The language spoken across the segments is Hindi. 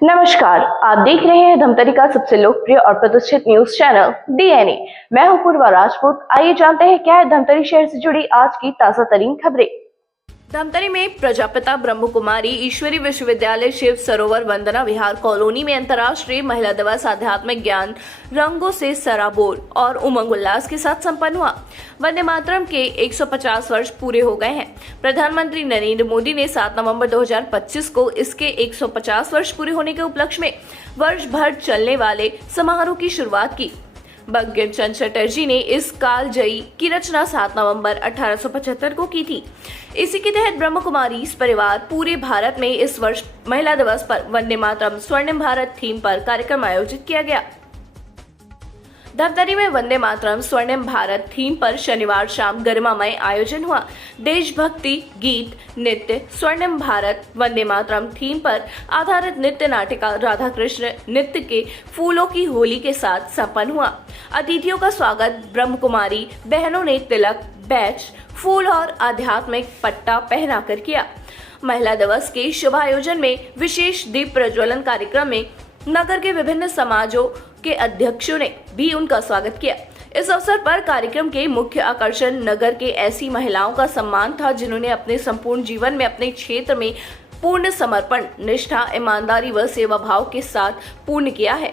नमस्कार, आप देख रहे हैं धमतरी का सबसे लोकप्रिय और प्रतिष्ठित न्यूज चैनल डीएनए। मैं हूं पूर्वा राजपूत। आइए जानते हैं क्या है धमतरी शहर से जुड़ी आज की ताजा तरीन खबरें। धमतरी में प्रजापिता ब्रह्म कुमारी ईश्वरी विश्वविद्यालय शिव सरोवर वंदना विहार कॉलोनी में अंतर्राष्ट्रीय महिला दिवस आध्यात्मिक ज्ञान रंगों से सराबोर और उमंग उल्लास के साथ संपन्न हुआ। वंदे मातरम के 150 वर्ष पूरे हो गए हैं। प्रधानमंत्री नरेंद्र मोदी ने 7 नवंबर 2025 को इसके 150 वर्ष पूरे होने के उपलक्ष्य में वर्ष भर चलने वाले समारोह की शुरुआत की। बंकिम चंद्र चटर्जी ने इस कालजयी की रचना 7 नवंबर 1875 को की थी। इसी के तहत ब्रह्म कुमारी परिवार पूरे भारत में इस वर्ष महिला दिवस पर वंदे मातरम स्वर्णिम भारत थीम पर कार्यक्रम आयोजित किया गया। धमतरी में वंदे मातरम स्वर्णिम भारत थीम पर शनिवार शाम गरिमामय आयोजन हुआ। देशभक्ति गीत, नृत्य, स्वर्णिम भारत वंदे मातरम थीम पर आधारित नृत्य नाटिका राधा कृष्ण नृत्य के फूलों की होली के साथ संपन्न हुआ। अतिथियों का स्वागत ब्रह्म कुमारी बहनों ने तिलक, बैच, फूल और आध्यात्मिक पट्टा पहनाकर किया। महिला दिवस के शुभ आयोजन में विशेष दीप प्रज्वलन कार्यक्रम में नगर के विभिन्न समाजों के अध्यक्षों ने भी उनका स्वागत किया। इस अवसर पर कार्यक्रम के मुख्य आकर्षण नगर के ऐसी महिलाओं का सम्मान था जिन्होंने अपने संपूर्ण जीवन में अपने क्षेत्र में पूर्ण समर्पण, निष्ठा, ईमानदारी व सेवा भाव के साथ पूर्ण किया है।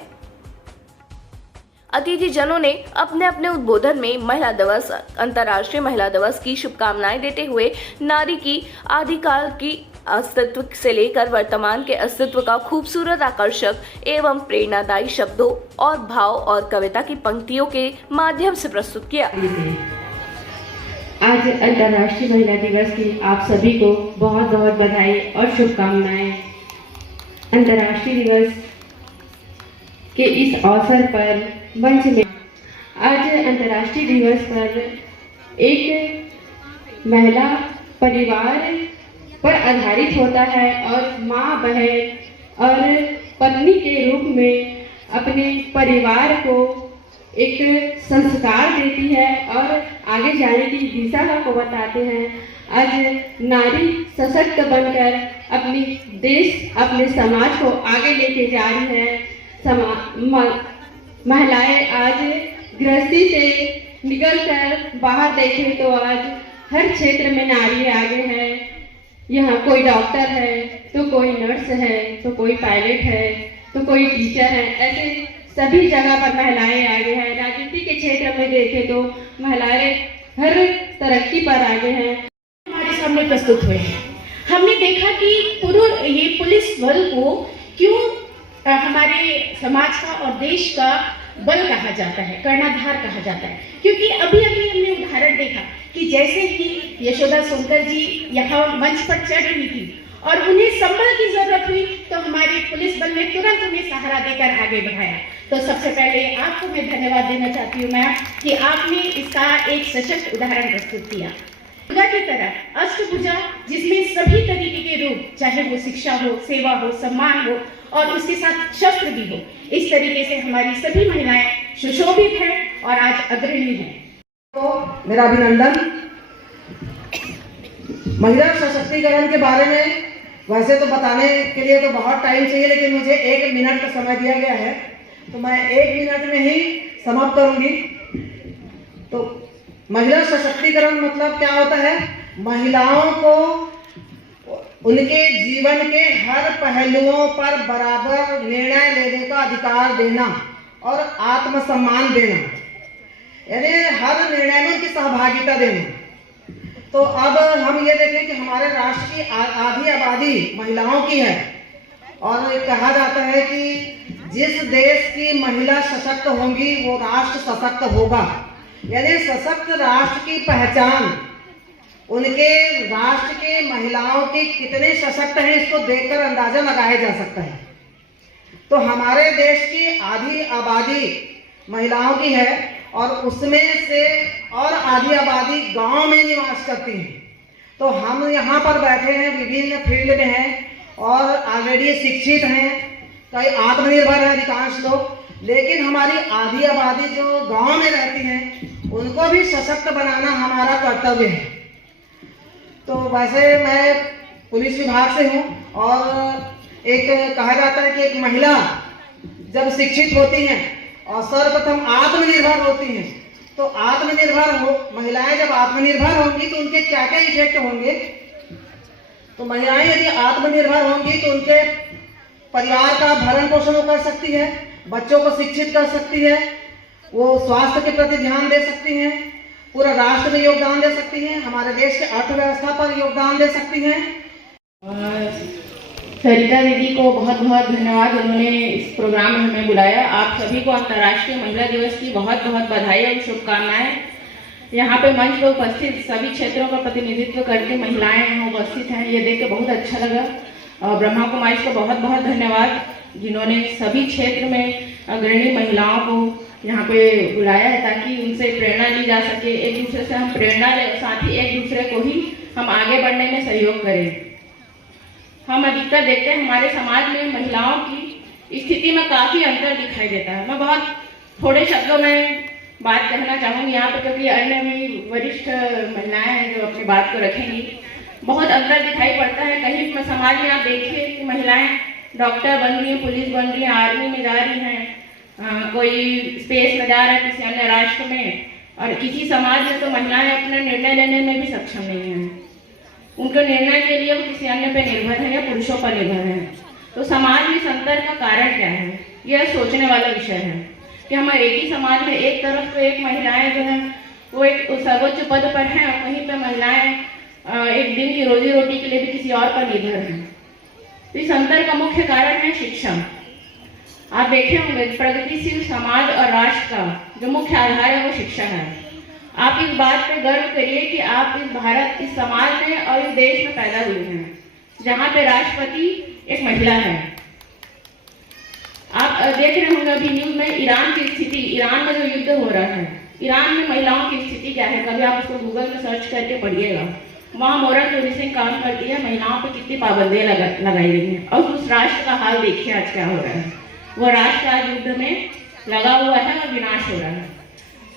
अतिथि जनों ने अपने अपने उद्बोधन में महिला दिवस, अंतर्राष्ट्रीय महिला दिवस की शुभकामनाएं देते हुए नारी की आदिकाल की अस्तित्व से लेकर वर्तमान के अस्तित्व का खूबसूरत, आकर्षक एवं प्रेरणादायी शब्दों और भाव और कविता की पंक्तियों के माध्यम से प्रस्तुत किया। आज अंतर्राष्ट्रीय महिला दिवस की आप सभी को बहुत बहुत बधाई और शुभकामनाएं। अंतर्राष्ट्रीय दिवस के इस अवसर पर मंच में आज अंतर्राष्ट्रीय दिवस पर एक महिला परिवार पर आधारित होता है और माँ, बहन और पत्नी के रूप में अपने परिवार को एक संस्कार देती है और आगे जाने की दिशा को बताते हैं। आज नारी सशक्त बनकर अपनी देश, अपने समाज को आगे लेके जा रही है। महिलाएं आज गृहस्थी से निकलकर बाहर देखें तो आज हर क्षेत्र में नारी आगे है। यहाँ कोई डॉक्टर है तो कोई नर्स है तो कोई पायलट है तो कोई टीचर है, ऐसे सभी जगह पर महिलाएं आगे हैं। राजनीति के क्षेत्र में देखें तो महिलाएं हर तरक्की पर आगे हैं। हमारे सामने प्रस्तुत हुए हैं। हमने देखा कि ये पुलिस बल को क्यों हमारे समाज का और देश का बल कहा जाता है, कर्णधार कहा जाता है, क्योंकि अभी अभी हमने उदाहरण देखा कि जैसे ही यशोदा सोनकर जी यहाँ मंच पर चढ़ रही थी और उन्हें संबल की जरूरत हुई तो हमारे पुलिस बल ने तुरंत उन्हें सहारा देकर आगे बढ़ाया। तो सबसे पहले आपको मैं धन्यवाद देना चाहती हूँ मैम कि आपने इसका एक सशक्त उदाहरण प्रस्तुत किया। दुर्गा की तरह अष्टभुजा, जिसमें सभी तरीके के रूप, चाहे वो शिक्षा हो, सेवा हो, सम्मान हो और उसके साथ शस्त्र भी हो, इस तरीके से हमारी सभी महिलाएं सुशोभित हैं और आज अग्रणी हैं। तो मेरा अभिनंदन। महिला सशक्तिकरण के बारे में वैसे तो बताने के लिए तो बहुत टाइम चाहिए, लेकिन मुझे 1 मिनट का समय दिया गया है तो मैं 1 मिनट में ही समाप्त करूंगी। तो महिला सशक्तिकरण मतलब क्या होता है? महिलाओं को उनके जीवन के हर पहलुओं पर बराबर निर्णय लेने का अधिकार देना और आत्मसम्मान देना, यानी हर निर्णय में उनकी सहभागिता देना। तो अब हम ये देखें कि हमारे राष्ट्र की आधी आबादी महिलाओं की है और कहा जाता है कि जिस देश की महिला सशक्त होंगी वो राष्ट्र सशक्त होगा। यानी सशक्त राष्ट्र की पहचान उनके राष्ट्र के महिलाओं की कितने सशक्त हैं इसको देखकर अंदाजा लगाया जा सकता है। तो हमारे देश की आधी आबादी महिलाओं की है और उसमें से और आधी आबादी गांव में निवास करती हैं। तो हम यहाँ पर बैठे हैं, विभिन्न फील्ड में हैं और ऑलरेडी शिक्षित हैं, कई आत्मनिर्भर हैं अधिकांश लोग, लेकिन हमारी आधी आबादी जो गांव में रहती हैं उनको भी सशक्त बनाना हमारा कर्तव्य है। तो वैसे मैं पुलिस विभाग से हूँ और एक कहा जाता है कि एक महिला जब शिक्षित होती हैं और सर्वप्रथम आत्मनिर्भर होती हैं, तो आत्मनिर्भर हो महिलाएं जब आत्मनिर्भर होंगी तो उनके क्या क्या इफेक्ट होंगे। तो महिलाएं यदि आत्मनिर्भर होंगी तो उनके परिवार का भरण पोषण वो कर सकती है, बच्चों को शिक्षित कर सकती है, वो स्वास्थ्य के प्रति ध्यान दे सकती हैं, पूरा राष्ट्र में योगदान दे सकती हैं, हमारे देश के अर्थव्यवस्था पर योगदान दे सकती हैं। सरिता दीदी को बहुत बहुत धन्यवाद, उन्होंने इस प्रोग्राम में हमें बुलाया। आप सभी को अंतर्राष्ट्रीय महिला दिवस की बहुत बहुत बधाई और शुभकामनाएं। यहाँ पे मंच पर उपस्थित सभी क्षेत्रों का प्रतिनिधित्व करती महिलाएं यहाँ उपस्थित हैं, ये देख के बहुत अच्छा लगा। और ब्रह्मा कुमारी को बहुत बहुत धन्यवाद जिन्होंने सभी क्षेत्र में अग्रणी महिलाओं को यहाँ पे बुलाया है ताकि उनसे प्रेरणा ली जा सके, एक दूसरे से हम प्रेरणा ले, साथ ही एक दूसरे को ही हम आगे बढ़ने में सहयोग करें। हम अधिकतर देखते हैं हमारे समाज में महिलाओं की स्थिति में काफ़ी अंतर दिखाई देता है। मैं बहुत थोड़े शब्दों में बात कहना चाहूँगी यहाँ पर, क्योंकि अन्य भी वरिष्ठ महिलाएं हैं जो अपनी बात को रखेंगी। बहुत अंतर दिखाई पड़ता है। कहीं समाज में आप देखिए कि महिलाएं डॉक्टर बन रही हैं, पुलिस बन रही हैं, आर्मी में जा रही हैं, कोई स्पेस में जा रहा है किसी अन्य राष्ट्र में, और किसी समाज में तो महिलाएं अपने निर्णय लेने में भी सक्षम नहीं हैं। उनके निर्णय के लिए वो किसी अन्य पर निर्भर है या पुरुषों पर निर्भर है। तो समाज में इस अंतर का कारण क्या है, यह सोचने वाला विषय है कि हम एक ही समाज में एक तरफ तो एक महिलाएं जो है वो एक सर्वोच्च पद पर हैं और कहीं पर महिलाएं एक दिन की रोजी रोटी के लिए भी किसी और पर निर्भर हैं। तो इस अंतर का मुख्य कारण है शिक्षा। आप देखे होंगे प्रगतिशील समाज और राष्ट्र का जो मुख्य आधार है वो शिक्षा है। आप इस बात पे गर्व करिए कि आप इस समाज में और इस देश में पैदा हुए हैं जहाँ पे राष्ट्रपति एक महिला है। आप देख रहे होंगे अभी न्यूज में ईरान की स्थिति, ईरान में जो युद्ध हो रहा है, ईरान में महिलाओं की स्थिति क्या है, कभी आप उसको गूगल में सर्च करके पढ़िएगा। वहाँ मोरल पुलिसिंग काम करती है, महिलाओं पर कितनी पाबंदियां लगाई गई हैं। और उस राष्ट्र का हाल देखिए आज क्या हो रहा है। वो राष्ट्र आज युद्ध में लगा हुआ है और विनाश हो रहा है।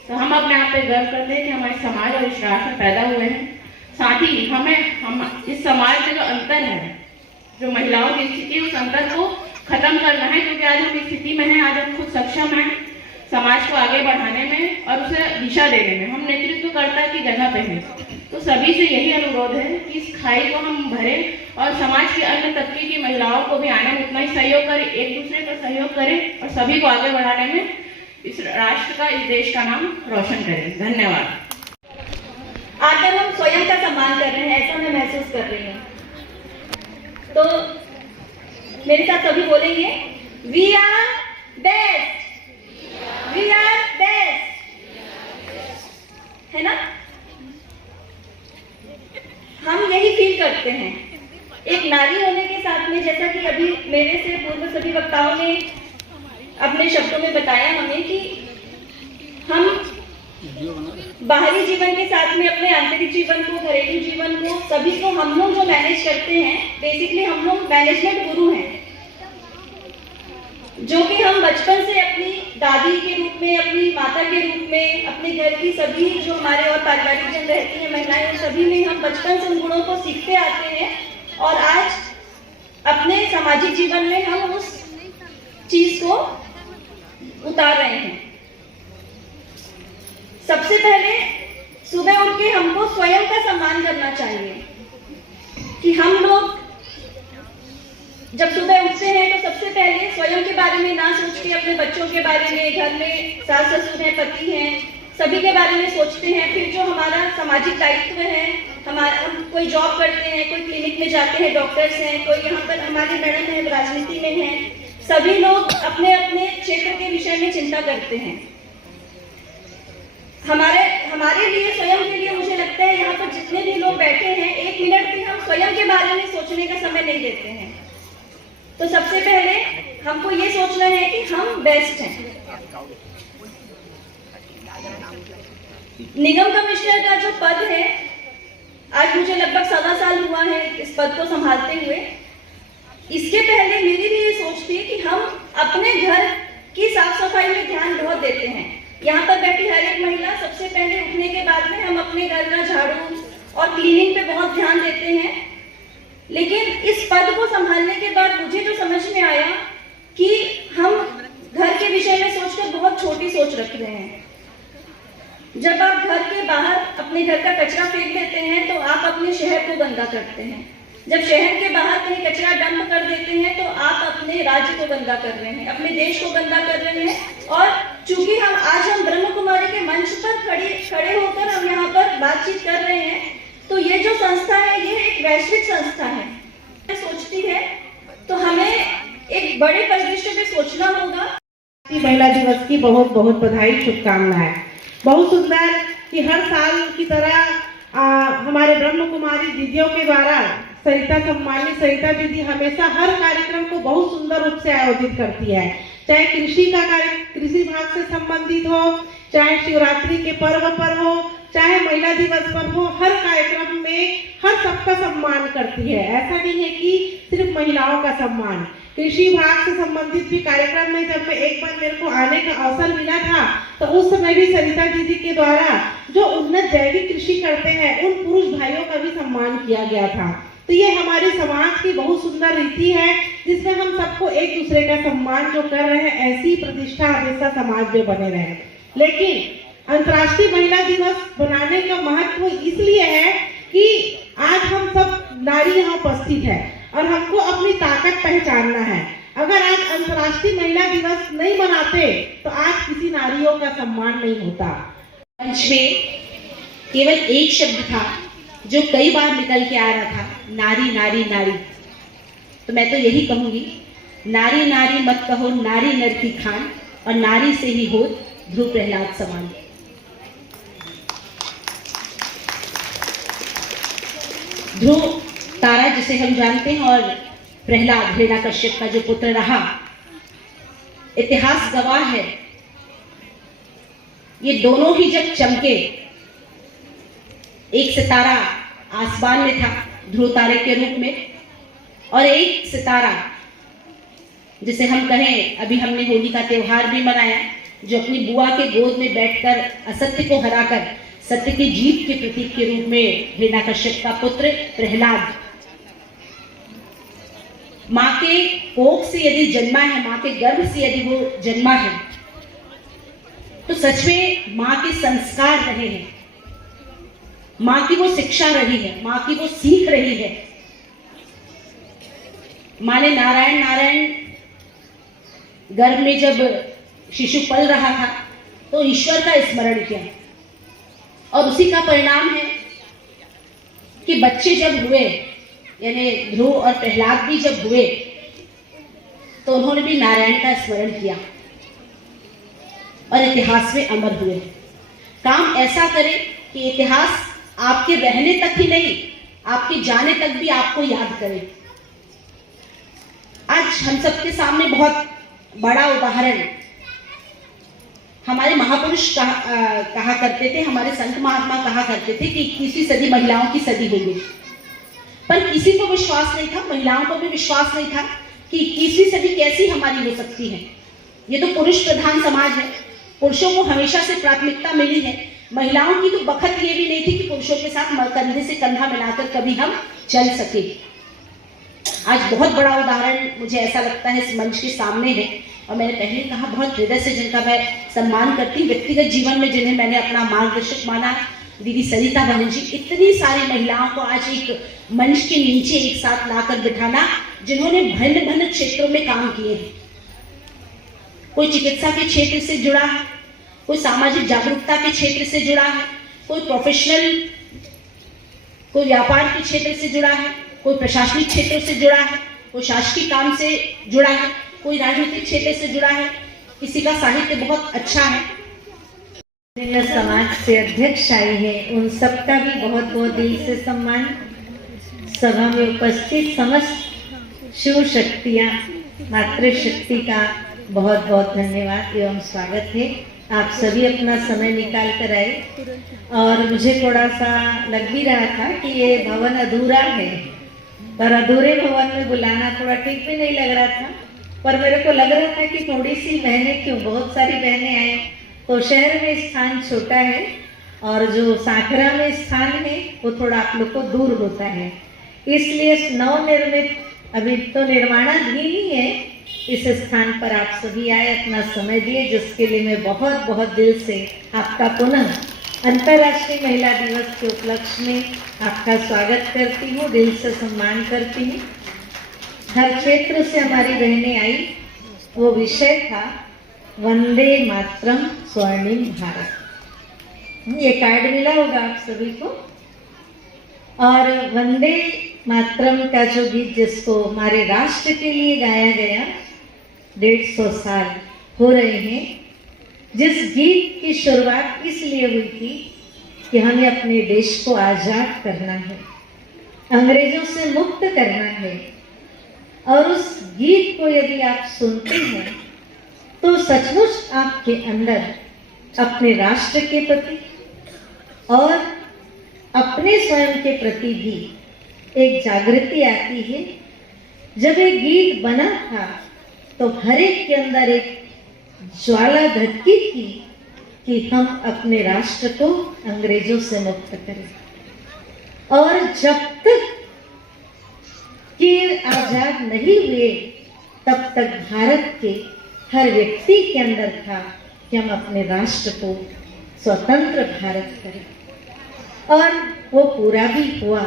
तो हम अपने आप पे गर्व करते हैं कि हमारे समाज और इस राष्ट्र में पैदा हुए हैं। साथ ही हम इस समाज में जो अंतर है, जो महिलाओं की स्थिति है, उस अंतर को खत्म करना है, क्योंकि आज हम इस स्थिति में हैं, आज हम खुद सक्षम हैं समाज को आगे बढ़ाने में और उसे दिशा देने में। हम नेतृत्वकर्ता की जगह पे हैं। तो सभी से यही अनुरोध है कि इस खाई को हम भरें और समाज के अन्य तबके की महिलाओं को भी आने में उतना ही सहयोग करें, एक दूसरे का सहयोग करें और सभी को आगे बढ़ाने में इस राष्ट्र का, इस देश का नाम रोशन करें। धन्यवाद। आकर हम स्वयं का सम्मान कर रहे हैं, ऐसा मैं महसूस कर रही हूँ। तो मेरे साथ सभी बोलेंगे, we are best, we are best, है ना? हम यही फील करते हैं एक नारी होने के साथ में। जैसा कि अभी मेरे से पूर्व सभी वक्ताओं ने अपने शब्दों में बताया हमें कि हम बाहरी जीवन के साथ में अपने आंतरिक जीवन को, घरेलू जीवन को, सभी को हम लोग जो मैनेज करते हैं, बेसिकली हम लोग मैनेजमेंट गुरु हैं, जो कि हम बचपन से अपनी दादी के रूप में, अपनी माता के रूप में, अपने घर की सभी जो हमारे और पारिवारिक जन रहती हैं महिलाएं, उन सभी में हम बचपन से उन गुणों को सीखते आते हैं और आज अपने सामाजिक जीवन में हम उस चीज को उतार रहे हैं। सबसे पहले सुबह उठ के हमको स्वयं का सम्मान करना चाहिए कि हम लोग जब सुबह उठते हैं तो सबसे पहले स्वयं के बारे में ना सोच के अपने बच्चों के बारे में, घर में सास ससुर हैं, पति हैं, सभी के बारे में सोचते हैं। फिर जो हमारा सामाजिक दायित्व है, हम कोई जॉब करते हैं, कोई क्लिनिक में जाते हैं, डॉक्टर्स हैं, कोई यहाँ पर हमारे मैडम है राजनीति में हैं, सभी लोग अपने अपने क्षेत्र के विषय में चिंता करते हैं। हमारे लिए, स्वयं के लिए मुझे लगता है यहाँ पर जितने भी लोग बैठे हैं, एक मिनट भी हम स्वयं के बारे में सोचने का समय नहीं देते हैं। तो सबसे पहले हमको ये सोचना है कि हम बेस्ट हैं। निगम कमिश्नर का जो पद है, आज मुझे लगभग 1.25 साल हुआ है इस पद को संभालते हुए। इसके पहले मेरी भी ये सोच थी कि हम अपने घर की साफ सफाई में ध्यान बहुत देते हैं। यहाँ पर बैठी हर एक महिला सबसे पहले उठने के बाद में हम अपने घर का झाड़ू और क्लीनिंग पे बहुत ध्यान देते हैं। लेकिन इस पद को संभालने के बाद मुझे जो समझ में आया कि हम घर के विषय में सोचकर बहुत छोटी सोच रख रहे हैं। जब आप घर के बाहर अपने घर का कचरा फेंक देते हैं तो आप अपने शहर को गंदा करते हैं। जब शहर के बाहर कहीं कचरा डंप कर देते हैं तो आप अपने राज्य को गंदा कर रहे हैं, अपने देश को गंदा कर रहे हैं। और चूंकि हम ब्रह्म कुमारी के मंच पर खड़े होकर हम यहाँ पर बातचीत कर रहे हैं, तो ये जो संस्था है ये एक वैश्विक संस्था है। सोचती है तो हमें एक बड़े परिदृश्य में सोचना होगा। महिला दिवस की बहुत बहुत बधाई, शुभकामनाएं। बहुत सुंदर कि हर साल की तरह हमारे ब्रह्म कुमारी दीदियों के द्वारा सरिता सम्मानित सरिता दीदी हमेशा हर कार्यक्रम को बहुत सुंदर रूप से आयोजित करती है। चाहे कृषि का कृषि भाग से संबंधित हो, चाहे शिवरात्रि के पर्व पर हो, चाहे महिला दिवस पर हो, हर कार्यक्रम में हर सबका सम्मान करती है। ऐसा नहीं है कि सिर्फ महिलाओं का सम्मान। कृषि भाग से संबंधित भी कार्यक्रम में जब मैं एक बार मेरे को आने का अवसर मिला था तो उस समय भी सरिता दीदी के द्वारा जो उन्नत जैविक कृषि करते हैं उन पुरुष भाइयों का भी सम्मान किया गया था। तो ये हमारे समाज की बहुत सुंदर रीति है जिसमें हम सबको एक दूसरे का सम्मान जो कर रहे हैं, ऐसी प्रतिष्ठा हमेशा समाज में बने रहे। लेकिन अंतर्राष्ट्रीय महिला दिवस बनाने का महत्व इसलिए है कि आज हम सब नारी यहाँ उपस्थित है और हमको अपनी ताकत पहचानना है। अगर आज अंतर्राष्ट्रीय महिला दिवस नहीं मनाते तो आज किसी नारियों का सम्मान नहीं होता। मंच में केवल एक शब्द था जो कई बार निकल के आ रहा था, नारी नारी नारी। तो मैं तो यही कहूंगी, नारी नारी मत कहो नारी नर की खान, और नारी से ही हो ध्रुव प्रहलाद समान। ध्रुव तारा जिसे हम जानते हैं और प्रहलाद हिरण्यकश्यप का जो पुत्र रहा, इतिहास गवाह है ये दोनों ही जब चमके, एक सितारा आसमान में था ध्रुव तारे के रूप में, और एक सितारा जिसे हम कहें, अभी हमने होली का त्योहार भी मनाया, जो अपनी बुआ के गोद में बैठकर असत्य को हराकर सत्य की जीत के प्रतीक के रूप में हिरण्यकश्यप का पुत्र प्रहलाद मां के कोख से यदि जन्मा है, मां के गर्भ से यदि वो जन्मा है, तो सच में मां के संस्कार रहे हैं, मां की वो शिक्षा रही है, मां की वो सीख रही है। मां ने नारायण नारायण गर्भ में जब शिशु पल रहा था तो ईश्वर का स्मरण किया, और उसी का परिणाम है कि बच्चे जब हुए, यानी ध्रुव और प्रहलाद भी जब हुए, तो उन्होंने भी नारायण का स्मरण किया और इतिहास में अमर हुए। काम ऐसा करें कि इतिहास आपके रहने तक ही नहीं, आपके जाने तक भी आपको याद करे। आज हम सबके सामने बहुत बड़ा उदाहरण हमारे महापुरुष कहा करते थे, हमारे संत महात्मा कहा करते थे कि 21वीं सदी महिलाओं की सदी होगी, पर किसी को विश्वास नहीं था, महिलाओं को भी विश्वास नहीं था कि 21वीं सदी कैसी हमारी हो सकती है। ये तो पुरुष प्रधान समाज है, पुरुषों को हमेशा से प्राथमिकता मिली है। महिलाओं की तो बखत ये भी नहीं थी कि पुरुषों के साथ कंधे से कंधा मिलाकर कभी हम चल सके। आज बहुत बड़ा उदाहरण मुझे ऐसा लगता है इस मंच के सामने है, और मैंने पहले कहा बहुत हृदय से जिनका मैं सम्मान करती हूँ, व्यक्तिगत जीवन में जिन्हें मैंने अपना मार्गदर्शक माना, दीदी सरिता बहन जी। इतनी सारी महिलाओं को आज एक मंच के नीचे एक साथ लाकर बिठाना, जिन्होंने भिन्न भिन्न क्षेत्रों में काम किए हैं। कोई चिकित्सा के क्षेत्र से जुड़ा है, कोई सामाजिक जागरूकता के क्षेत्र से जुड़ा है, कोई प्रोफेशनल, कोई व्यापार के क्षेत्र से जुड़ा है, कोई प्रशासनिक क्षेत्र से जुड़ा है, कोई शासकीय काम से जुड़ा है, कोई राजनीतिक क्षेत्र से जुड़ा है, किसी का साहित्य बहुत अच्छा है। जिला समाज से अध्यक्ष आए हैं उन सबका भी बहुत बहुत दिल से सम्मान। सभा में उपस्थित समस्त शिव शक्तियाँ, मातृशक्ति का बहुत बहुत धन्यवाद एवं स्वागत है। आप सभी अपना समय निकाल कर आए, और मुझे थोड़ा सा लग भी रहा था कि ये भवन अधूरा है, पर अधूरे भवन में बुलाना थोड़ा ठीक भी नहीं लग रहा था। पर मेरे को लग रहा था कि थोड़ी सी बहनें क्यों, बहुत सारी बहनें आए, तो शहर में स्थान छोटा है और जो साखरा में स्थान है वो थोड़ा आप लोग को दूर होता है, इसलिए नवनिर्मित अभी तो निर्माणाधीन ही है इस स्थान पर आप सभी आए, अपना समय दिए, जिसके लिए मैं बहुत बहुत दिल से आपका पुनः अंतर्राष्ट्रीय महिला दिवस के उपलक्ष्य में आपका स्वागत करती हूँ, दिल से सम्मान करती हूँ। हर क्षेत्र से हमारी बहनें आई, वो विषय था वंदे मातरम स्वर्णिम भारत। ये कार्ड मिला होगा आप सभी को। और वंदे मातरम का जो गीत जिसको हमारे राष्ट्र के लिए गाया गया, 150 साल हो रहे हैं, जिस गीत की शुरुआत इसलिए हुई थी कि हमें अपने देश को आज़ाद करना है, अंग्रेजों से मुक्त करना है। और उस गीत को यदि आप सुनते हैं तो सचमुच आपके अंदर अपने राष्ट्र के प्रति और अपने स्वयं के प्रति भी एक जागृति आती है। जब ये गीत बना था तो हर एक के अंदर एक ज्वाला धटकी थी कि हम अपने राष्ट्र को अंग्रेजों से मुक्त करें। और जब तक कि आजाद नहीं हुए तब तक भारत के हर व्यक्ति के अंदर था कि हम अपने राष्ट्र को स्वतंत्र भारत करें। और वो पूरा भी हुआ।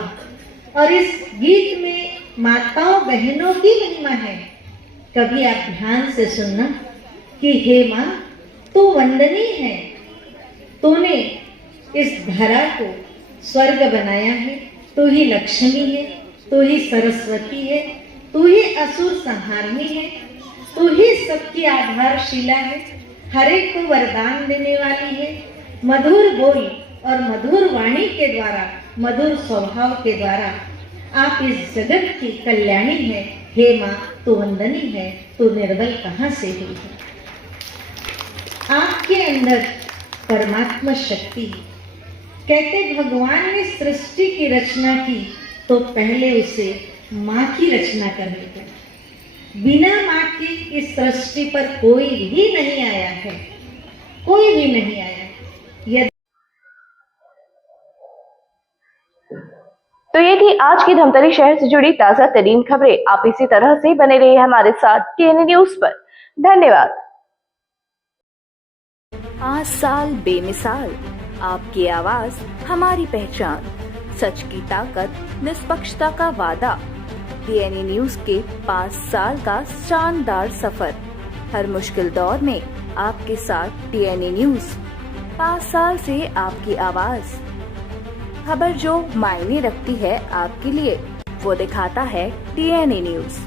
और इस गीत में माताओं बहनों की महिमा है। कभी आप ध्यान से सुनना कि हे माँ, तू वंदनीय है, तूने इस धरा को स्वर्ग बनाया है, तू ही लक्ष्मी है, तू ही सरस्वती है, तू ही असुर संहारनी है, तू ही सबकी आधारशिला है, हर एक को वरदान देने वाली है। मधुर बोल और मधुर वाणी के द्वारा, मधुर स्वभाव के द्वारा आप इस जगत की कल्याणी है। हे माँ, तू वंदनीय है, तू निर्बल कहाँ से हुई है। आपके अंदर परमात्मा शक्ति है। कहते भगवान ने सृष्टि की रचना की तो पहले उसे माँ की रचना करनी पड़ी। बिना माँ के इस सृष्टि पर कोई भी नहीं आया है, कोई भी नहीं आया। यदि तो ये थी आज की धमतरी शहर से जुड़ी ताजा तरीन खबरें। आप इसी तरह से बने रहिए हमारे साथ TNA न्यूज पर। धन्यवाद। 5 साल बेमिसाल, आपकी आवाज हमारी पहचान, सच की ताकत, निष्पक्षता का वादा। TNA न्यूज के 5 साल का शानदार सफर। हर मुश्किल दौर में आपके साथ TNA न्यूज। 5 साल से आपकी आवाज। खबर जो मायने रखती है आपके लिए, वो दिखाता है TNA news.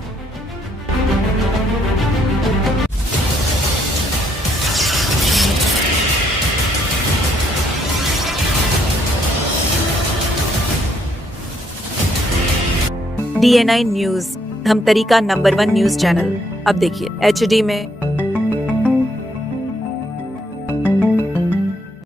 DNI news, Dhamtari का नंबर 1 न्यूज चैनल। अब देखिए HD में,